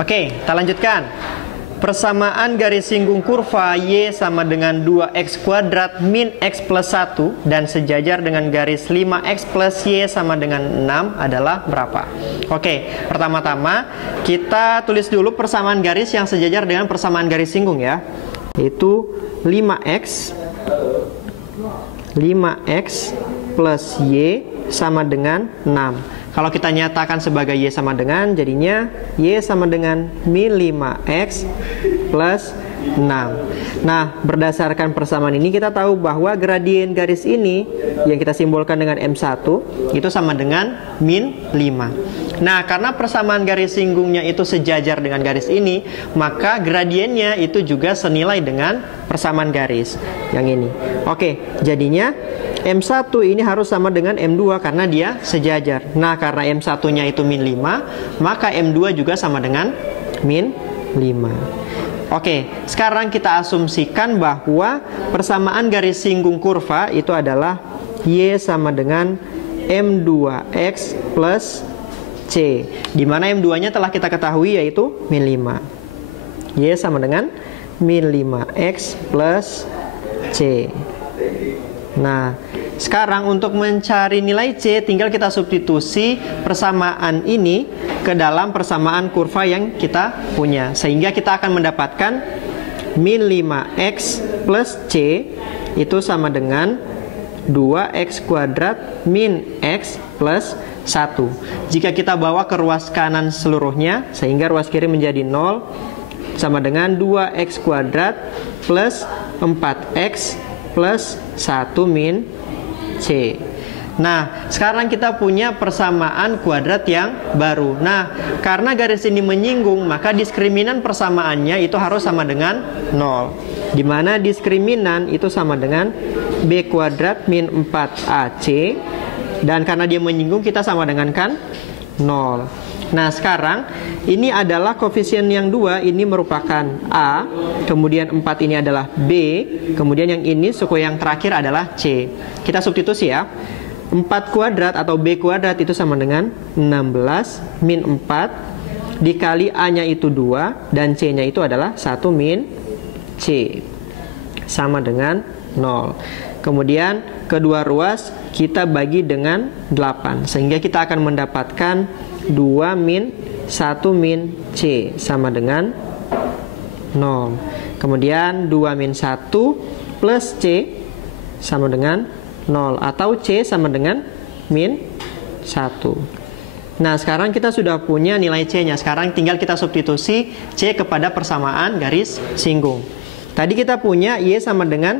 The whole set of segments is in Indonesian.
Oke, kita lanjutkan. Persamaan garis singgung kurva Y sama dengan 2x kuadrat min x plus 1 dan sejajar dengan garis 5x plus Y sama dengan 6 adalah berapa? Oke, pertama-tama kita tulis dulu persamaan garis yang sejajar dengan persamaan garis singgung ya. Yaitu 5x plus Y sama dengan 6. Kalau kita nyatakan sebagai Y sama dengan, jadinya Y sama dengan min 5x plus 6. Nah, berdasarkan persamaan ini kita tahu bahwa gradien garis ini yang kita simbolkan dengan M1 itu sama dengan min 5. Nah, karena persamaan garis singgungnya itu sejajar dengan garis ini, maka gradiennya itu juga senilai dengan persamaan garis yang ini. Oke, jadinya M1 ini harus sama dengan M2 karena dia sejajar. Nah, karena M1-nya itu min 5, maka M2 juga sama dengan min 5. Oke, sekarang kita asumsikan bahwa persamaan garis singgung kurva itu adalah Y sama dengan M2X plus C, di mana M2-nya telah kita ketahui yaitu min 5. Y sama dengan min 5X plus C. Nah, sekarang untuk mencari nilai C, tinggal kita substitusi persamaan ini ke dalam persamaan kurva yang kita punya. Sehingga kita akan mendapatkan min 5x plus C itu sama dengan 2x kuadrat min x plus 1. Jika kita bawa ke ruas kanan seluruhnya, sehingga ruas kiri menjadi 0, sama dengan 2x kuadrat plus 4x plus 1 min C. Nah, sekarang kita punya persamaan kuadrat yang baru. Nah, karena garis ini menyinggung, maka diskriminan persamaannya itu harus sama dengan 0. Di mana diskriminan itu sama dengan B kuadrat min 4AC. Dan karena dia menyinggung, kita sama dengan kan 0. Nah, sekarang ini adalah koefisien yang 2, ini merupakan A, kemudian 4 ini adalah B, kemudian yang ini suku yang terakhir adalah C. Kita substitusi ya. 4 kuadrat atau B kuadrat itu sama dengan 16 min 4 dikali A-nya itu 2 dan C-nya itu adalah 1 min C, sama dengan 0. Kemudian kedua ruas kita bagi dengan 8, sehingga kita akan mendapatkan 2 min 1 min C sama dengan 0. Kemudian 2 min 1 plus C sama dengan 0, atau C sama dengan min 1. Nah, sekarang kita sudah punya nilai C-nya. Sekarang tinggal kita substitusi C kepada persamaan garis singgung. Tadi kita punya Y sama dengan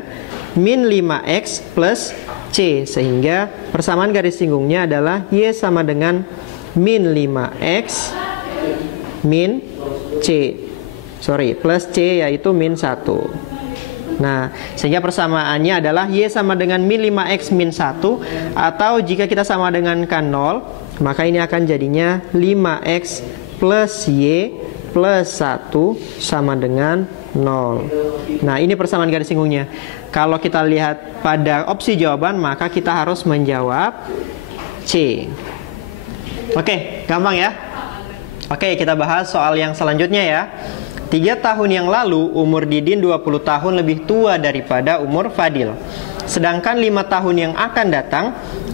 min 5x plus C, sehingga persamaan garis singgungnya adalah Y sama dengan min 5x min C, plus C yaitu min 1. Nah, sehingga persamaannya adalah Y sama dengan min 5x min 1, atau jika kita sama dengan kan 0, maka ini akan jadinya 5x plus Y plus 1 sama dengan 0. Nah, ini persamaan garis singgungnya. Kalau kita lihat pada opsi jawaban, maka kita harus menjawab C. Oke, gampang ya. Oke, kita bahas soal yang selanjutnya ya. 3 tahun yang lalu umur Didin 20 tahun lebih tua daripada umur Fadil. Sedangkan 5 tahun yang akan datang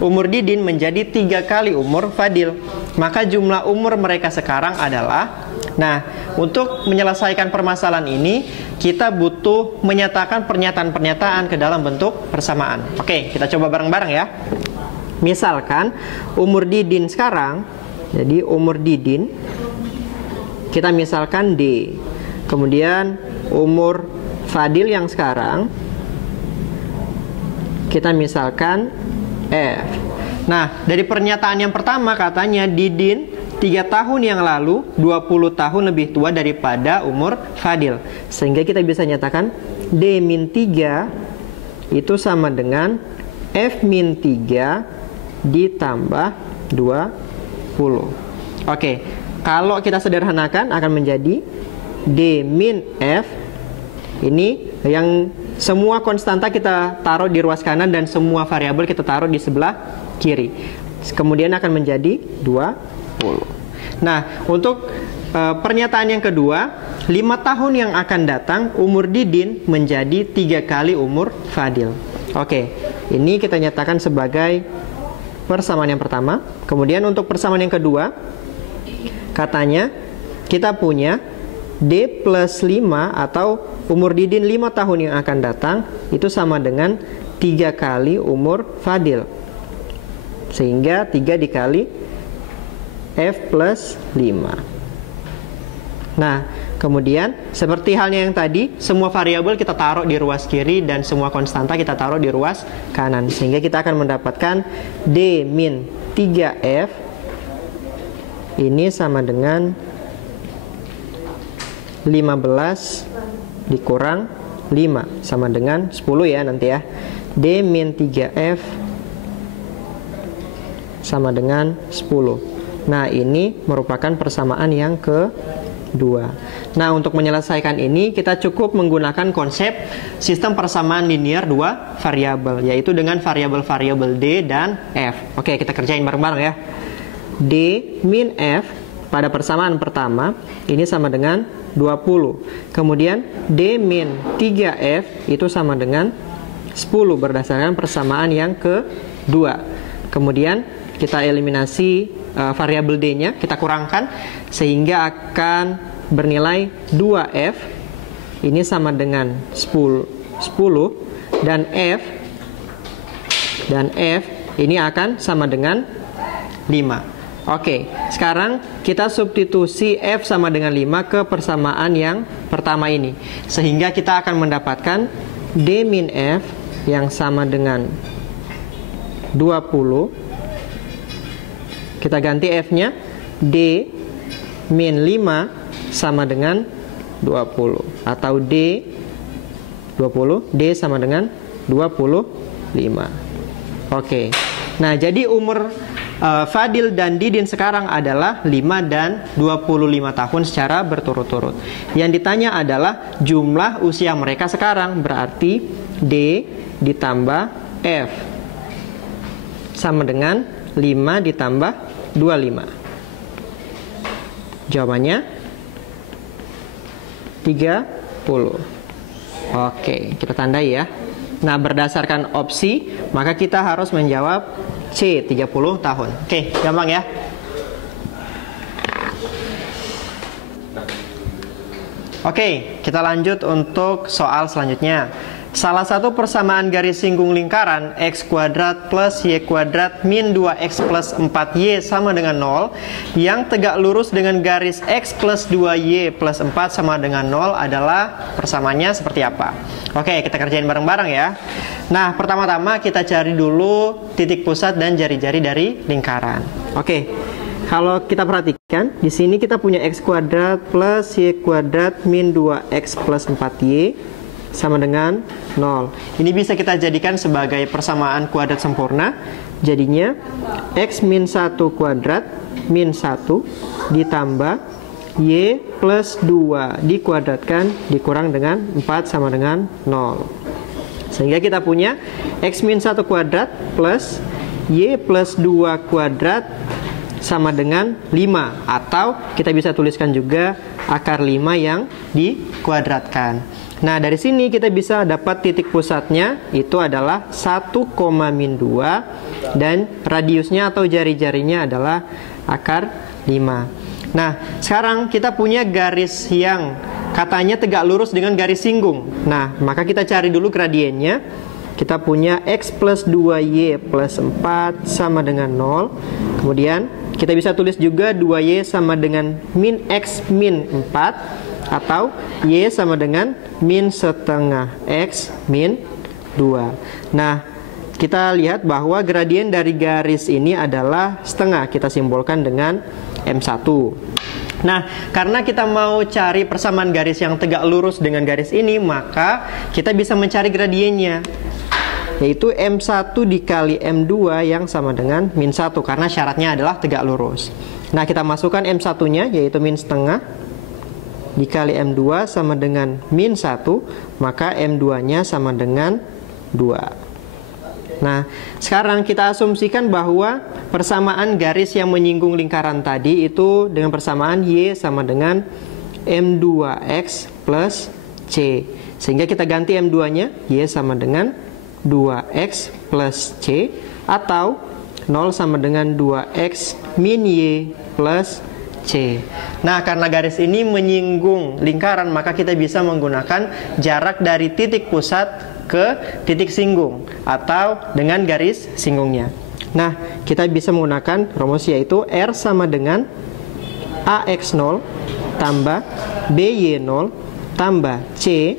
umur Didin menjadi 3 kali umur Fadil. Maka jumlah umur mereka sekarang adalah. Nah, untuk menyelesaikan permasalahan ini kita butuh menyatakan pernyataan-pernyataan ke dalam bentuk persamaan. Oke, kita coba bareng-bareng ya. Misalkan umur Didin sekarang, jadi umur Didin kita misalkan D. Kemudian umur Fadil yang sekarang kita misalkan F. Nah, dari pernyataan yang pertama katanya Didin 3 tahun yang lalu 20 tahun lebih tua daripada umur Fadil. Sehingga kita bisa nyatakan D-3 itu sama dengan F-3 ditambah 20. Oke, kalau kita sederhanakan akan menjadi D min F. Ini yang semua konstanta kita taruh di ruas kanan dan semua variabel kita taruh di sebelah kiri. Kemudian akan menjadi 20. Nah, untuk pernyataan yang kedua, 5 tahun yang akan datang umur Didin menjadi 3 kali umur Fadil. Oke, ini kita nyatakan sebagai persamaan yang pertama. Kemudian untuk persamaan yang kedua, katanya kita punya D plus 5 atau umur Didin 5 tahun yang akan datang itu sama dengan 3 kali umur Fadil. Sehingga 3 dikali F plus 5. Nah, kemudian seperti halnya yang tadi, semua variabel kita taruh di ruas kiri dan semua konstanta kita taruh di ruas kanan. Sehingga kita akan mendapatkan D min 3F ini sama dengan 15 dikurang 5 sama dengan 10 ya nanti ya. D min 3F sama dengan 10. Nah, ini merupakan persamaan yang kedua. Nah, untuk menyelesaikan ini kita cukup menggunakan konsep sistem persamaan linear 2 variabel, yaitu dengan variabel-variabel D dan F. Oke, kita kerjain bareng-bareng ya. D min F pada persamaan pertama ini sama dengan 20. Kemudian D min 3F itu sama dengan 10 berdasarkan persamaan yang kedua. Kemudian kita eliminasi variabel D-nya, kita kurangkan sehingga akan bernilai 2F ini sama dengan 10 dan F ini akan sama dengan 5. Oke, sekarang kita substitusi F sama dengan 5 ke persamaan yang pertama ini. Sehingga kita akan mendapatkan D min F yang sama dengan 20. Kita ganti F-nya, D min 5 sama dengan 20. Atau D 20, D sama dengan 25. Oke, nah jadi umur Fadil dan Didin sekarang adalah 5 dan 25 tahun secara berturut-turut. Yang ditanya adalah jumlah usia mereka sekarang, berarti D ditambah F sama dengan 5 ditambah 25. Jawabannya 30. Oke, kita tandai ya. Nah, berdasarkan opsi, maka kita harus menjawab C, 30 tahun. Oke, gampang ya. Oke, kita lanjut untuk soal selanjutnya. Salah satu persamaan garis singgung lingkaran x kuadrat plus y kuadrat min 2x plus 4y sama dengan 0 yang tegak lurus dengan garis x plus 2y plus 4 sama dengan 0 adalah persamaannya seperti apa? Oke, kita kerjain bareng-bareng ya. Nah, pertama-tama kita cari dulu titik pusat dan jari-jari dari lingkaran. Oke, kalau kita perhatikan, di sini kita punya x kuadrat plus y kuadrat min 2x plus 4y sama dengan 0. Ini bisa kita jadikan sebagai persamaan kuadrat sempurna. Jadinya x min 1 kuadrat min 1 ditambah y plus 2 dikuadratkan dikurang dengan 4 sama dengan 0. Sehingga kita punya x min 1 kuadrat plus y plus 2 kuadrat sama dengan 5. Atau kita bisa tuliskan juga akar 5 yang dikuadratkan. Nah, dari sini kita bisa dapat titik pusatnya itu adalah 1, min 2 dan radiusnya atau jari-jarinya adalah akar 5. Nah, sekarang kita punya garis yang katanya tegak lurus dengan garis singgung. Nah, maka kita cari dulu gradiennya. Kita punya x plus 2y plus 4 sama dengan 0. Kemudian kita bisa tulis juga 2y sama dengan min x min 4 atau y sama dengan min setengah x min 2. Nah, kita lihat bahwa gradien dari garis ini adalah setengah. Kita simbolkan dengan M1. Nah, karena kita mau cari persamaan garis yang tegak lurus dengan garis ini, maka kita bisa mencari gradiennya, yaitu M1 dikali M2 yang sama dengan min 1, karena syaratnya adalah tegak lurus. Nah, kita masukkan M1-nya, yaitu min setengah, dikali M2 sama dengan min 1, maka M2-nya sama dengan 2. Nah, sekarang kita asumsikan bahwa persamaan garis yang menyinggung lingkaran tadi itu dengan persamaan Y sama dengan M2X plus C. Sehingga kita ganti M2-nya, Y sama dengan 2X plus C, atau 0 sama dengan 2X min Y plus C. Nah, karena garis ini menyinggung lingkaran, maka kita bisa menggunakan jarak dari titik pusat ke titik singgung atau dengan garis singgungnya. Nah, kita bisa menggunakan rumus yaitu R sama dengan AX0 tambah BY0 tambah C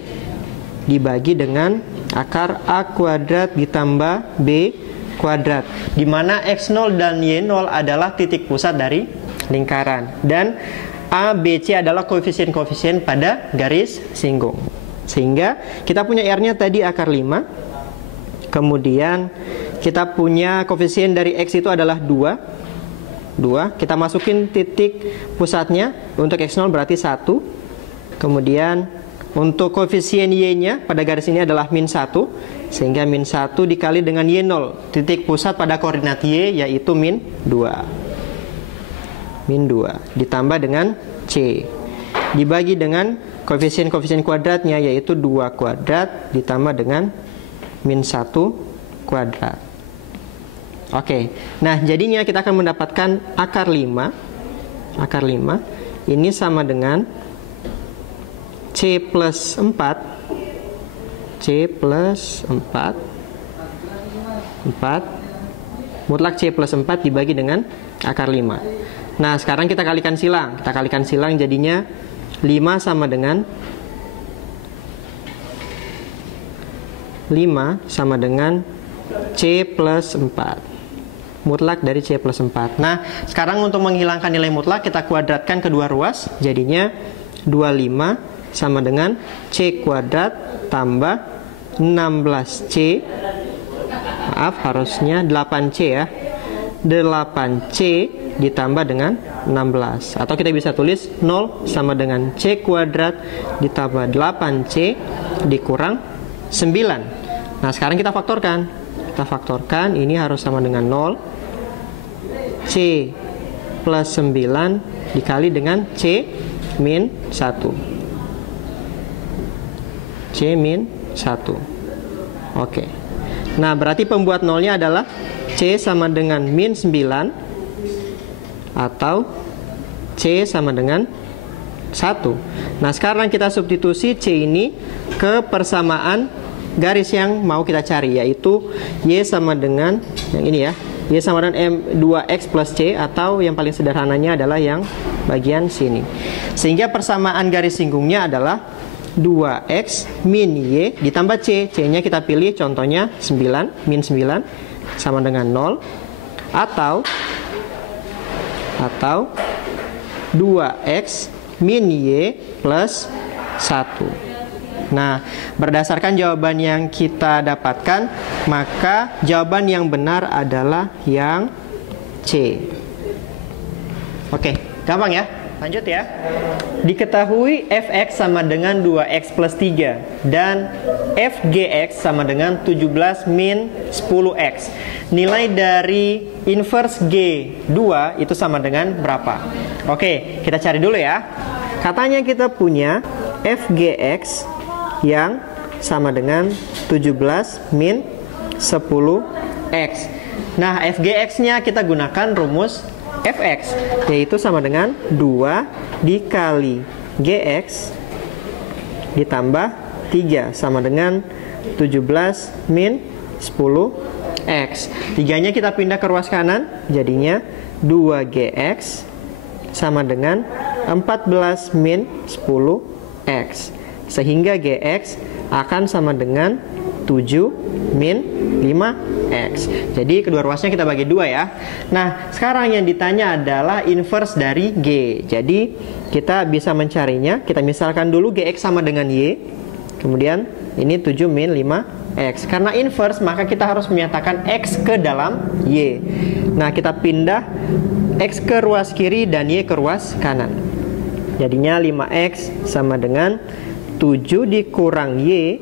dibagi dengan akar A kuadrat ditambah B kuadrat, di mana X0 dan Y0 adalah titik pusat dari lingkaran dan A, B, C adalah koefisien-koefisien pada garis singgung. Sehingga kita punya R-nya tadi akar 5. Kemudian kita punya koefisien dari X itu adalah 2. Kita masukin titik pusatnya. Untuk X0 berarti 1. Kemudian untuk koefisien Y-nya pada garis ini adalah min 1. Sehingga min 1 dikali dengan Y0, titik pusat pada koordinat Y, yaitu min 2. Min 2 ditambah dengan C dibagi dengan koefisien-koefisien kuadratnya, yaitu 2 kuadrat ditambah dengan min 1 kuadrat. Oke, nah jadinya kita akan mendapatkan akar 5. Akar 5 ini sama dengan C plus 4. C plus 4 mutlak C plus 4 dibagi dengan akar 5. Nah, sekarang kita kalikan silang. Kita kalikan silang jadinya 5 sama dengan C plus 4. Mutlak dari C plus 4. Nah, sekarang untuk menghilangkan nilai mutlak, kita kuadratkan kedua ruas. Jadinya 25 sama dengan C kuadrat tambah 16C. Maaf, harusnya 8C ya. 8C ditambah dengan 16. Atau kita bisa tulis 0 sama dengan C kuadrat ditambah 8C dikurang 9. Nah, sekarang kita faktorkan. Kita faktorkan, ini harus sama dengan 0. C plus 9 dikali dengan C min 1. C min 1. Oke. Nah, berarti pembuat nolnya adalah C sama dengan min 9 atau C sama dengan 1. Nah, sekarang kita substitusi C ini ke persamaan garis yang mau kita cari, yaitu Y sama dengan yang ini ya, Y sama dengan M2X plus C, atau yang paling sederhananya adalah yang bagian sini. Sehingga persamaan garis singgungnya adalah 2X min Y ditambah C. C-nya kita pilih contohnya 9, min 9 sama dengan 0, atau 2X min Y plus 1. Nah, berdasarkan jawaban yang kita dapatkan, maka jawaban yang benar adalah yang C. Oke, gampang ya? Lanjut ya. Diketahui fx sama dengan 2x plus 3 dan fgx sama dengan 17 min 10x. Nilai dari inverse G2 itu sama dengan berapa? Oke, kita cari dulu ya. Katanya kita punya fgx yang sama dengan 17 min 10x. Nah, fgx-nya kita gunakan rumus fx, yaitu sama dengan 2 dikali gx ditambah 3 sama dengan 17 min 10x. 3-nya kita pindah ke ruas kanan, jadinya 2gx sama dengan 14 min 10x. Sehingga gx akan sama dengan 7 min 5x. Jadi kedua ruasnya kita bagi 2 ya. Nah, sekarang yang ditanya adalah inverse dari G. Jadi kita bisa mencarinya. Kita misalkan dulu gx sama dengan Y. Kemudian ini 7 min 5x. Karena inverse maka kita harus menyatakan x ke dalam Y. Nah, kita pindah x ke ruas kiri dan Y ke ruas kanan. Jadinya 5x sama dengan 7 dikurang Y,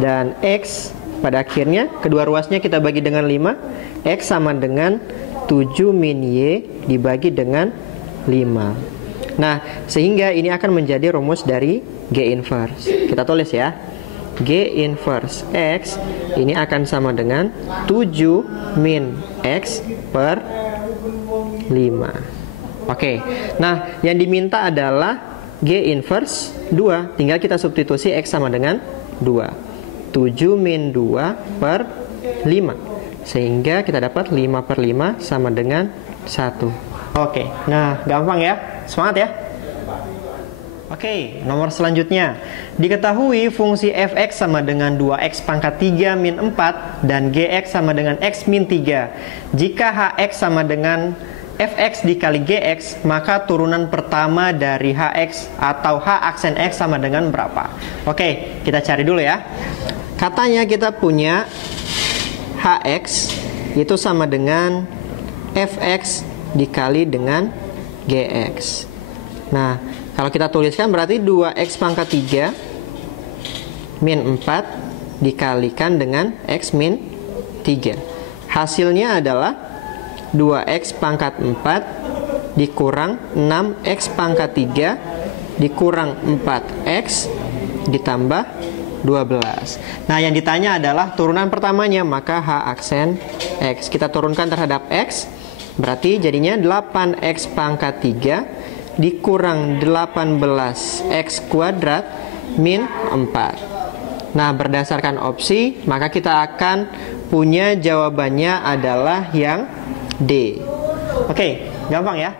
dan X pada akhirnya kedua ruasnya kita bagi dengan 5. X sama dengan 7 min Y dibagi dengan 5. Nah, sehingga ini akan menjadi rumus dari G inverse. Kita tulis ya. G inverse X ini akan sama dengan 7 min X per 5. Oke, nah yang diminta adalah G inverse 2. Tinggal kita substitusi X sama dengan 2. 7 min 2 per 5. Sehingga kita dapat 5 per 5 sama dengan 1. Oke, nah gampang ya. Semangat ya. Oke, nomor selanjutnya. Diketahui fungsi fx sama dengan 2x pangkat 3 min 4 dan gx sama dengan x min 3. Jika hx sama dengan fx dikali gx, maka turunan pertama dari hx atau h aksen x sama dengan berapa? Oke, kita cari dulu ya. Katanya kita punya hx itu sama dengan fx dikali dengan gx. Nah, kalau kita tuliskan berarti 2x pangkat 3 min 4 dikalikan dengan x min 3. Hasilnya adalah 2x pangkat 4 dikurang 6x pangkat 3 dikurang 4x ditambah 12. Nah, yang ditanya adalah turunan pertamanya, maka h aksen x. Kita turunkan terhadap x, berarti jadinya 8x pangkat 3 dikurang 18x kuadrat min 4. Nah, berdasarkan opsi, maka kita akan punya jawabannya adalah yang D. Oke, gampang ya.